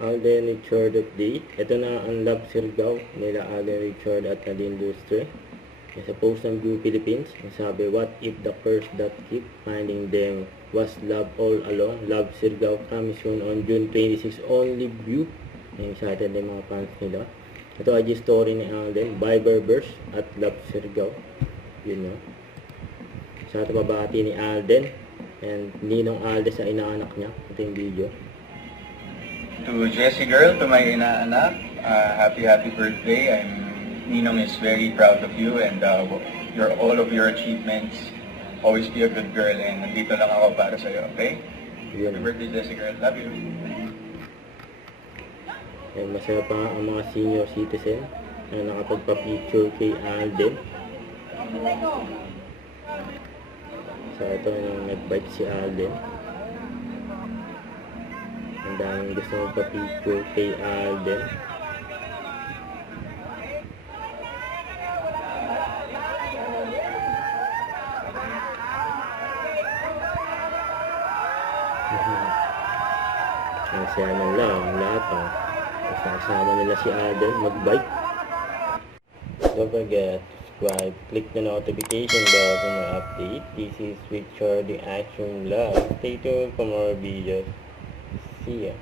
Alden Richard update. Ito na ang Love Surgaw nila Alden Richard at Nadine Lustre. Sa post ng Blue Philippines, sabi, what if the curse that keep finding them was love all along? Love Surgaw comes soon on June 26. Only view. Excited yung mga fans nila. Ito ay story ni Alden, Viberverse at Love Surgaw. Yun no. Sa ito babati ni Alden and Ninong Alden sa inaanak niya. Ito yung video. To Jessie girl, to my inaanak, happy birthday. Ninong is very proud of you and all of your achievements. Always be a good girl and nandito lang ako para sa iyo, okay? Yun. Happy birthday, Jessie girl. Love you. And masaya pa ang mga senior citizen na nakapagpa-picture kay Alden. So ito yung nag-bite si Alden. Ang daming gusto magpa-picture kay Alden. Ang saya ng lahat kasama nila si Alden mag-bike. Don't forget to subscribe, click the notification bell for more update. This is Richard the Action Love. Stay tuned for more videos. See ya.